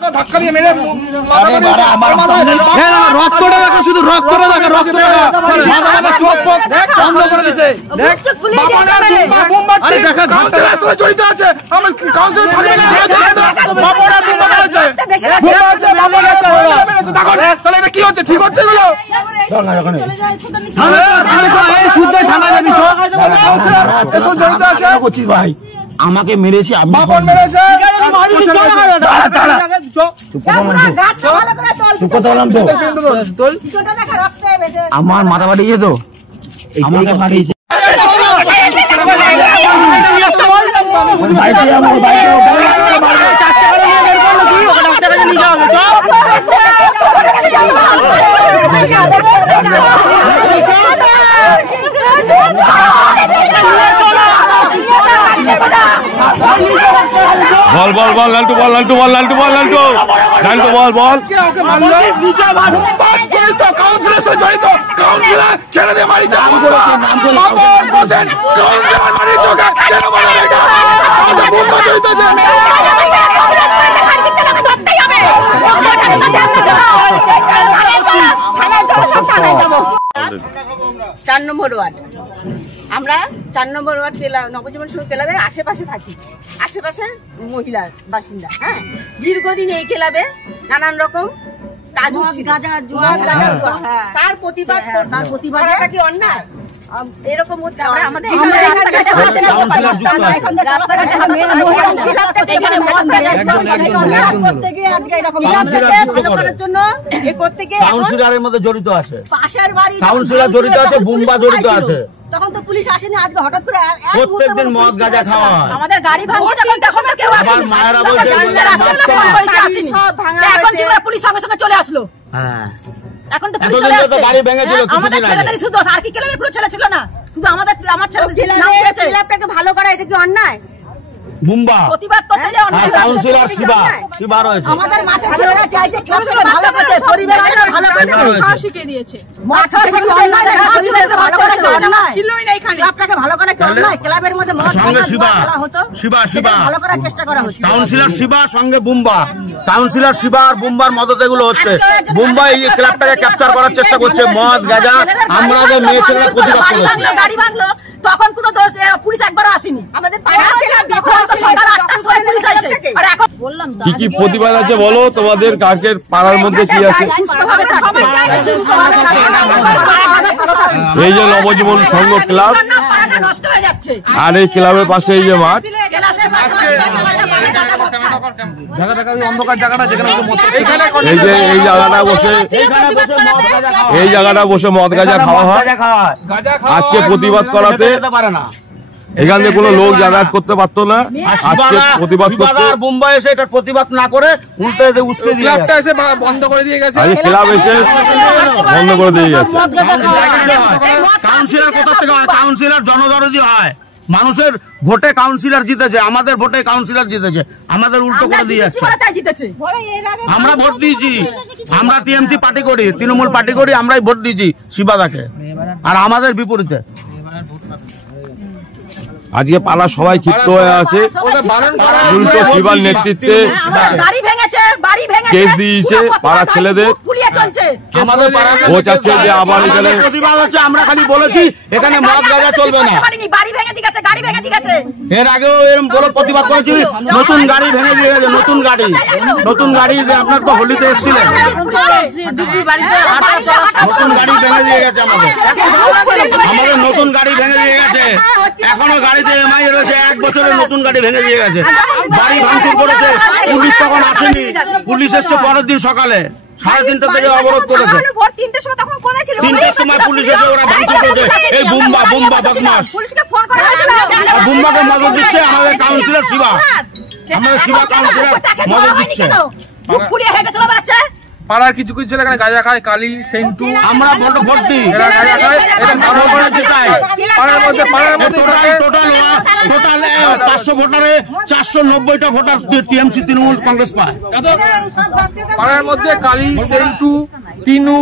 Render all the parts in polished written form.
ধাক্কা দিয়ে মেরে রক্তটা দেখো, শুধু রক্তটা দেখো, রক্তটা মাথা মাথা চোখ পথ বন্ধ করে দিছে। জড়িত আছে, আমার কাউন্সিলর থাকবে না, তাহলে এটা কি হচ্ছে? ঠিক হচ্ছে এগুলো? জড়িত আছে ভাই, আমাকে মেরেছি, বাপন মেরেছে, আমার মাথা ফাটিয়েছে তো, আমাকে ফাটিয়েছে। বল বল বল লালটু বল, লালটু বল, লালটু বল, লালটু লালটু বল বল। কাউন্সিলর সে জড়িত, কাউন্সিলর ছেড়ে দিয়ে মারি যা, চার নম্বর ওয়ার্ড, আমরা 4 নম্বর ওয়ার্ড নবজীবন সংঘ ক্লাবের আশেপাশে থাকি, আশেপাশের মহিলা বাসিন্দা। হ্যাঁ, দীর্ঘদিন এই ক্লাবে নানান রকম কাজ হচ্ছে, তার প্রতিবাদ কি অন্যায়? এরকম কাউন্সিলরের মধ্যে জড়িত আছে, পাশের বাড়ি কাউন্সিলর জড়িত আছে, বুম্বা জড়িত আছে। তখন তো পুলিশ আসেনি, আজকে হঠাৎ করে প্রত্যেকদিন মদ গাঁজা খাওয়া হয়, আমাদের গাড়ি ভাঙছে, তখন কেউ আসেনি, মায়েরা বলছে এখন কি পুলিশ সঙ্গে সঙ্গে চলে আসলো। হ্যাঁ, এখন তো গাড়ি ভেঙেছিল, আমাদের ছেলেদের শুধু আর কি ক্লাবের পুরো ছেলে ছিল না, শুধু আমার ছেলে ক্লাবটাকে ভালো করা, এটা কি অন্যায়? বুম্বা প্রতিবাদ করতে যে অন্যায়, কাউন্সিলর শিবা রয়েছে, আমাদের মাঠের ছেলেরা চাইছে ক্লাবটাকে ভালো করতে, পরিবেশটা ভালো করতে, শিখিয়ে দিয়েছে, মাঠে অন্যায় দেখা, পরিবেশটা ভালো করা অন্যায় ছিলই না, এখানে ক্লাবটাকে ভালো করা কি অন্যায়? ক্লাবের মধ্যে মদ সঙ্গে শিবা ভালো করার চেষ্টা করা হচ্ছে, কাউন্সিলর শিবা সঙ্গে বুম্বা, কাউন্সিলর শিবা আর বুম্বার মদত এগুলো হচ্ছে। বুম্বা এই ক্লাবটাকে ক্যাপচার করার চেষ্টা করছে, মদ গাঁজা। আমরা যে মেয়ে ছেলেরা প্রতিবাদ করেছি, গাড়ি ভাঙলো, তখন কোনো পুলিশ একবারও আসেনি, আমাদের কি কি প্রতিবাদ আছে বলো, তোমাদের কাকের পাড়ার মধ্যে কি আছে? এই যে নবজীবন সংঘ ক্লাব, আর এই ক্লাবের পাশে এই যে মাঠ, এই যে এই জায়গাটা বসে, এই জায়গাটা বসে মদ গাঁজা খাওয়া হয়। আজকে প্রতিবাদ করাতে এখান থেকে কোনো লোক যাতায়াত করতে পারতো না, আজকে প্রতিবাদ করতে মুম্বাই এসে এটা প্রতিবাদ না করে উল্টে উস্কে দিয়ে এসে বন্ধ করে দিয়ে গেছে, ক্লাব এসে বন্ধ করে দিয়ে গেছে। কাউন্সিলর কোথা থেকে হয়? কাউন্সিলর জনদরদি হয়, মানুষের ভোটে কাউন্সিলর জিতেছে, আমাদের ভোটে কাউন্সিলর জিতেছে, আমাদের উল্টো করে দিয়ে যাচ্ছে। আমরা ভোট দিয়েছি, আমরা টিএমসি পার্টি করি, তৃণমূল পার্টি করি, আমরাই ভোট দিয়েছি শিবাদাকে, আর আমাদের বিপরীতে আজকে পাড়া সবাই ক্ষিপ্ত হয়ে আছে, উল্টো শিবার নেতৃত্বে কেস দিয়েছে পাড়ার ছেলেদের। ও চাচ্ছে যে আবার এখানে প্রতিবাদ হচ্ছে, আমরা খালি বলেছি এখানে মদ গাঁজা চলবে না। এর আগেও এরকম বড় প্রতিবাদ করেছি, নতুন গাড়ি ভেঙে দিয়ে গেছে, নতুন গাড়ি আপনার তো হোলিতে এসেছিলেন, নতুন গাড়ি ভেঙে দিয়ে গেছে, আমাদের নতুন গাড়ি ভেঙে দিয়ে গেছে, এখনো গাড়িতে এমআই রয়েছে, 1 বছরের নতুন গাড়ি ভেঙে দিয়ে গেছে, বাড়ি ভাঙচুর করেছে, পুলিশ তখন আসেনি, পুলিশ এসছে পরের দিন সকালে 3:30 থেকে অবরোধ করেছে, 3টার সময় পুলিশ এসে ওরা ভাঙচুর করেছে। এই বুম্বা বদমাস, আর বুম্বাকে মদত দিচ্ছে আমাদের কাউন্সিলর শিবা, আমাদের শিবা কাউন্সিলর মদত দিচ্ছে। পাড়ার কিছু কিছু ছেলে এখানে গাঁজা খায়, কালি সেন্টু, আমরা ভোট দিই, এরা গাঁজা খায়, এটা ভালো করে চাই। পাড়ার মধ্যে টোটাল 500 ভোটারে 490টা ভোটার টিএমসি তৃণমূল কংগ্রেস পায়। পাড়ার মধ্যে কালি সেন্টু টিনু,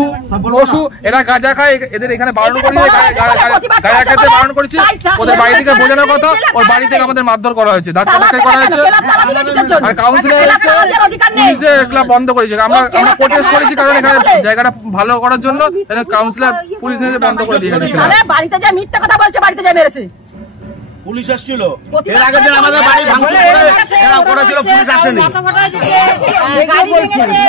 বসু এরা গাঁজা খায়, এদের এখানে বারণ করি, গাঁজা খেতে বারণ করেছি, ওদের বাড়ি থেকে বোঝানোর কথা, ওর বাড়ি থেকে আমাদের মারধর করা হয়েছে, ধাক্কা করা হয়েছে, আর কাউন্সিলর এসে পুলিশে ক্লাব বন্ধ করেছে। আমরা প্রোটেস্ট করেছি কারণ এখানে জায়গাটা ভালো করার জন্য, কাউন্সিলর পুলিশ এসে বন্ধ করে দিয়েছে। বাড়িতে যা মিথ্যা কথা বলছে, বাড়িতে যা মেরেছে, পুলিশ এসেছিল এর আগে যে আমাদের বাড়ি ভাঙচুর করেছিল, পুলিশ আসেনি। গাড়ি ভেঙেছে,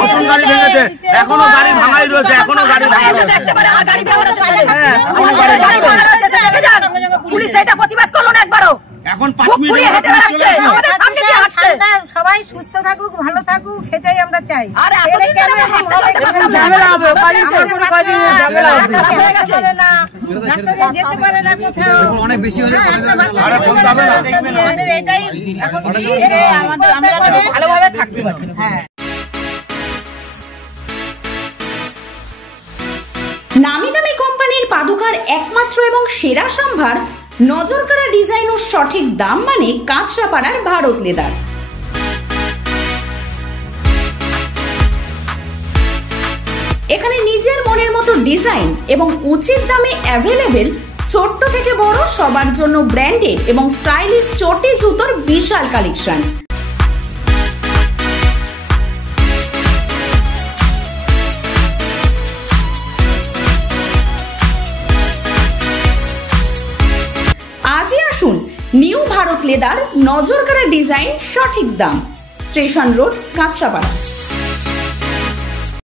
নতুন গাড়ি ভেঙেছে, এখনো গাড়ি ভাঙাই রয়েছে, এখনো গাড়ি ভাঙা রয়েছে। পুলিশ এটা প্রতিবাদ করলো না একবারও। এখন 5 মিনিট সবাই সুস্থ থাকুক, ভালো থাকুক, সেটাই আমরা চাই। যেতে পারে না কোথাও, অনেক বেশি হলে এটাই ভালোভাবে থাকতে পারে। নামি দামি কোম্পানির পাদুকার একমাত্র এবং সেরা সম্ভার, নজরকাড়া ডিজাইন ও সঠিক দাম মানে কাঁচরাপাড়ার ভারত লেদার। এখানে নিজের মনের মতো ডিজাইন এবং উচিত দামে অ্যাভেলেবেল ছোট্ট থেকে বড় সবার জন্য ব্র্যান্ডেড এবং স্টাইলিশ চটি জুতোর বিশাল কালেকশন। আজই আসুন নিউ ভারত লেদার, নজরকাড়া ডিজাইন, সঠিক দাম, স্টেশন রোড, কাঁচরাপাড়া।